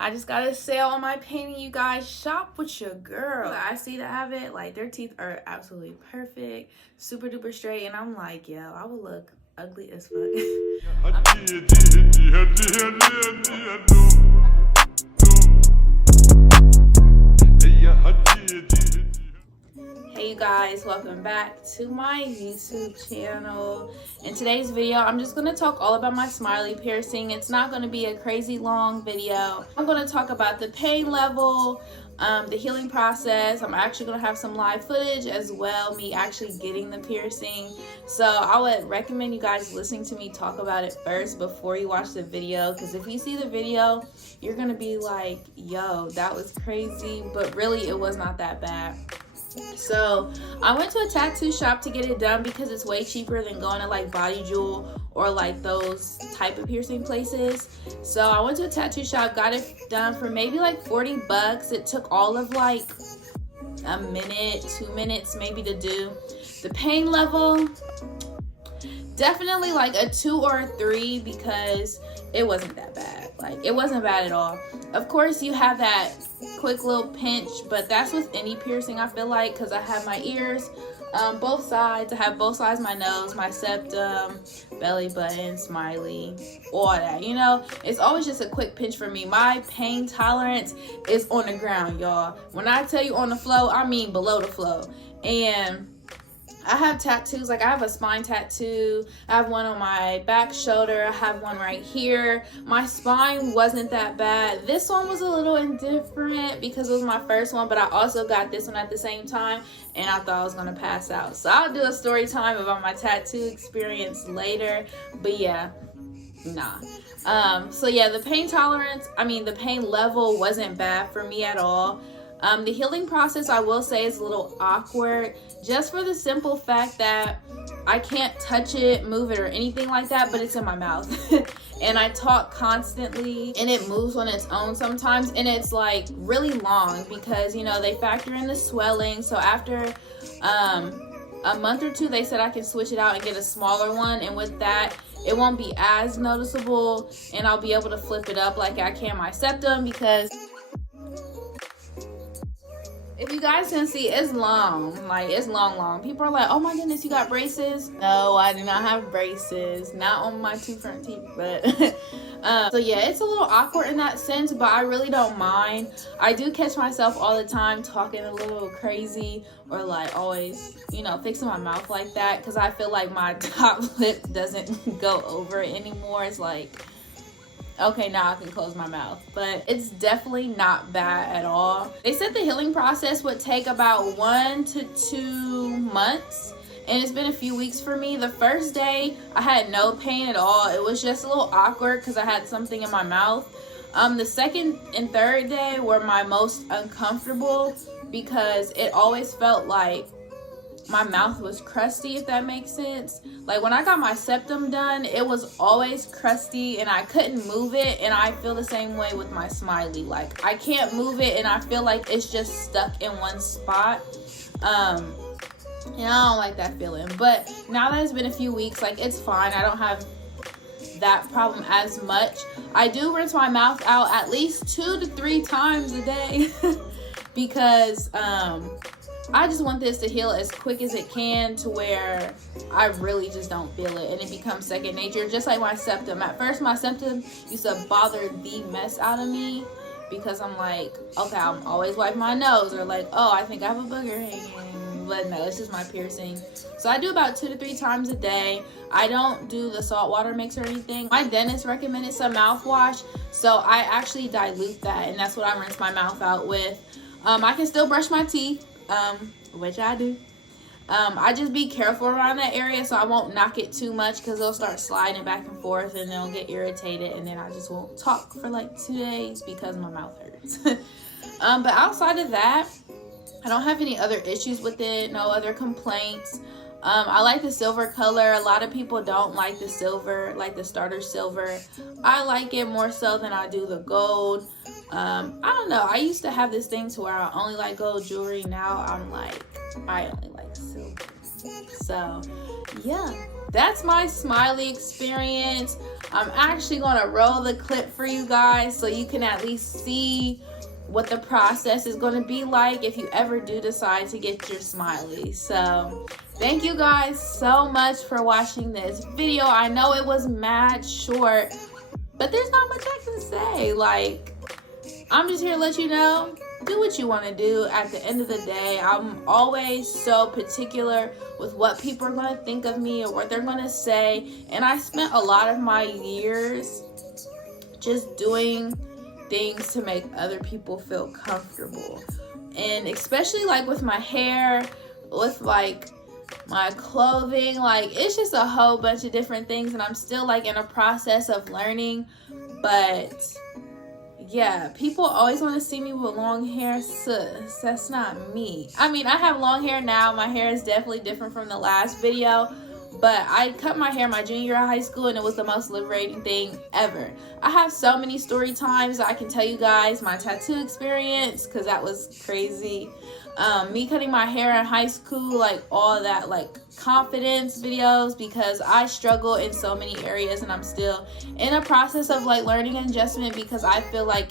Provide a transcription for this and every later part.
I just got a sale on my painting, you guys. Shop with your girl. I see to have it. Like, their teeth are absolutely perfect, super duper straight, and I'm like, yo, I would look ugly as fuck. Hey you guys, welcome back to my YouTube channel. In today's video, I'm just going to talk all about my Smiley piercing. It's not going to be a crazy long video. I'm going to talk about the pain level, the healing process. I'm actually going to have some live footage as well, me actually getting the piercing. So I would recommend you guys listening to me talk about it first before you watch the video, because if you see the video, you're going to be like, yo, that was crazy, but really it was not that bad. So I went to a tattoo shop to get it done because it's way cheaper than going to like Body Jewel or like those type of piercing places. So I went to a tattoo shop, got it done for maybe like 40 bucks. It took all of like a minute, 2 minutes maybe to do. The pain level, definitely like a 2 or a 3 because it wasn't that bad. Like, it wasn't bad at all. Of course, you have that quick little pinch, but that's with any piercing, I feel like, because I have my ears, both sides. I have both sides of my nose, my septum, belly button, smiley, all that, you know. It's always just a quick pinch for me. My pain tolerance is on the ground, y'all. When I tell you on the flow, I mean below the flow. And I have tattoos, like I have a spine tattoo, I have one on my back shoulder, I have one right here. My spine wasn't that bad. This one was a little indifferent because it was my first one, but I also got this one at the same time and I thought I was gonna pass out. So I'll do a story time about my tattoo experience later, but yeah, nah. So yeah, the pain tolerance, the pain level wasn't bad for me at all. The healing process, I will say, is a little awkward just for the simple fact that I can't touch it, move it, or anything like that, but it's in my mouth. And I talk constantly and it moves on its own sometimes, and it's like really long because, you know, they factor in the swelling. So after a month or two, they said I can switch it out and get a smaller one, and with that it won't be as noticeable and I'll be able to flip it up like I can my septum, because if you guys can see, it's long. Like, it's long. People are like, oh my goodness, you got braces? No, I do not have braces. Not on my two front teeth, but so yeah, it's a little awkward in that sense, but I really don't mind. I do catch myself all the time talking a little crazy or like always, you know, fixing my mouth like that because I feel like my top lip doesn't go over it anymore. It's like, okay, now I can close my mouth, but it's definitely not bad at all. They said the healing process would take about 1 to 2 months, and it's been a few weeks for me. The first day, I had no pain at all. It was just a little awkward because I had something in my mouth. The second and third day were my most uncomfortable because it always felt like my mouth was crusty, if that makes sense. Like when I got my septum done, it was always crusty and I couldn't move it, and I feel the same way with my smiley. Like I can't move it and I feel like it's just stuck in one spot. And I don't like that feeling. But now that it's been a few weeks, like it's fine. I don't have that problem as much. I do rinse my mouth out at least 2 to 3 times a day because I just want this to heal as quick as it can to where I really just don't feel it and it becomes second nature, just like my septum. At first, my septum used to bother the mess out of me because I'm like, okay, I'm always wiping my nose, or like, oh, I think I have a booger hanging. But no, it's just my piercing. So I do about 2 to 3 times a day. I don't do the saltwater mix or anything. My dentist recommended some mouthwash, so I actually dilute that, and that's what I rinse my mouth out with. I can still brush my teeth, which I do. I just be careful around that area so I won't knock it too much because they'll start sliding back and forth and they'll get irritated, and then I just won't talk for like 2 days because my mouth hurts. But outside of that, I don't have any other issues with it, no other complaints. I like the silver color. A lot of people don't like the silver, like the starter silver. I like it more so than I do the gold. I don't know. I used to have this thing to where I only like gold jewelry. Now I'm like, I only like silver. So yeah, that's my Smiley experience. I'm actually going to roll the clip for you guys so you can at least see what the process is going to be like if you ever do decide to get your Smiley. So thank you guys so much for watching this video. I know it was mad short, but there's not much I can say. Like, I'm just here to let you know, do what you want to do. At the end of the day, I'm always so particular with what people are going to think of me or what they're going to say. And I spent a lot of my years just doing things to make other people feel comfortable. And especially like with my hair, with like my clothing, like it's just a whole bunch of different things, and I'm still like in a process of learning. But yeah, people always want to see me with long hair. Sis, that's not me. I mean, I have long hair now. My hair is definitely different from the last video, but I cut my hair my junior year of high school, and it was the most liberating thing ever. I have so many story times I can tell you guys. My tattoo experience, because that was crazy. Me cutting my hair in high school, like all that, like confidence videos, because I struggle in so many areas, and I'm still in a process of like learning and adjustment, because I feel like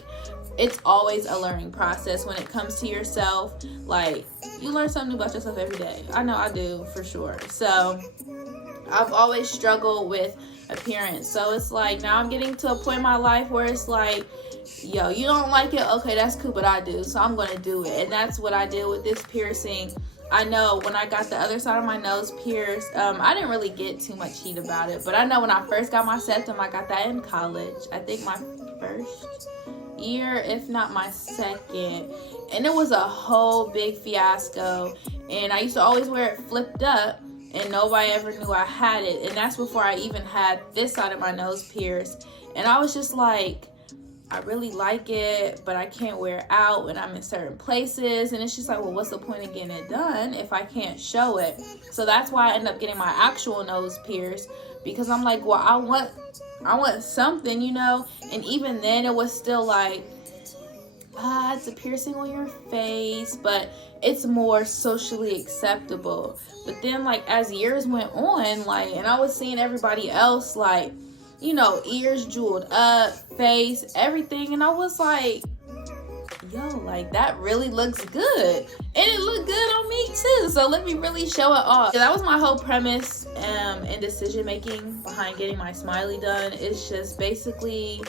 it's always a learning process when it comes to yourself. Like, you learn something new about yourself every day. I know I do, for sure. So I've always struggled with appearance. So it's like now I'm getting to a point in my life where it's like, yo, you don't like it? Okay, that's cool, but I do. So I'm going to do it. And that's what I did with this piercing. I know when I got the other side of my nose pierced, I didn't really get too much heat about it. But I know when I first got my septum, I got that in college. I think my first year, if not my second. And it was a whole big fiasco. And I used to always wear it flipped up, and nobody ever knew I had it. And that's before I even had this side of my nose pierced. And I was just like, I really like it, but I can't wear it out when I'm in certain places. And it's just like, well, what's the point of getting it done if I can't show it? So that's why I ended up getting my actual nose pierced, because I'm like, well, I want something, you know. And even then it was still like, it's a piercing on your face, but it's more socially acceptable. But then like as years went on, like, and I was seeing everybody else, like, you know, ears jeweled up, face, everything, and I was like, yo, like that really looks good, and it looked good on me too, so let me really show it off. That was my whole premise and decision making behind getting my Smiley done. It's just basically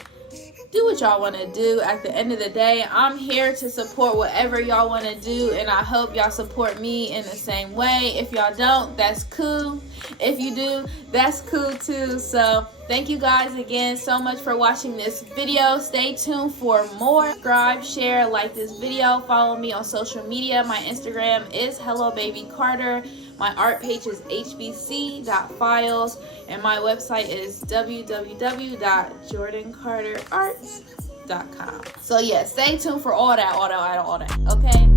do what y'all want to do. At the end of the day, I'm here to support whatever y'all want to do, and I hope y'all support me in the same way. If y'all don't, that's cool. If you do, that's cool too. So thank you guys again so much for watching this video. Stay tuned for more. Subscribe, share, like this video. Follow me on social media. My Instagram is hellobabycarter. My art page is hbc.files, and my website is www.jordancarterarts.com. So yeah, stay tuned for all that, okay?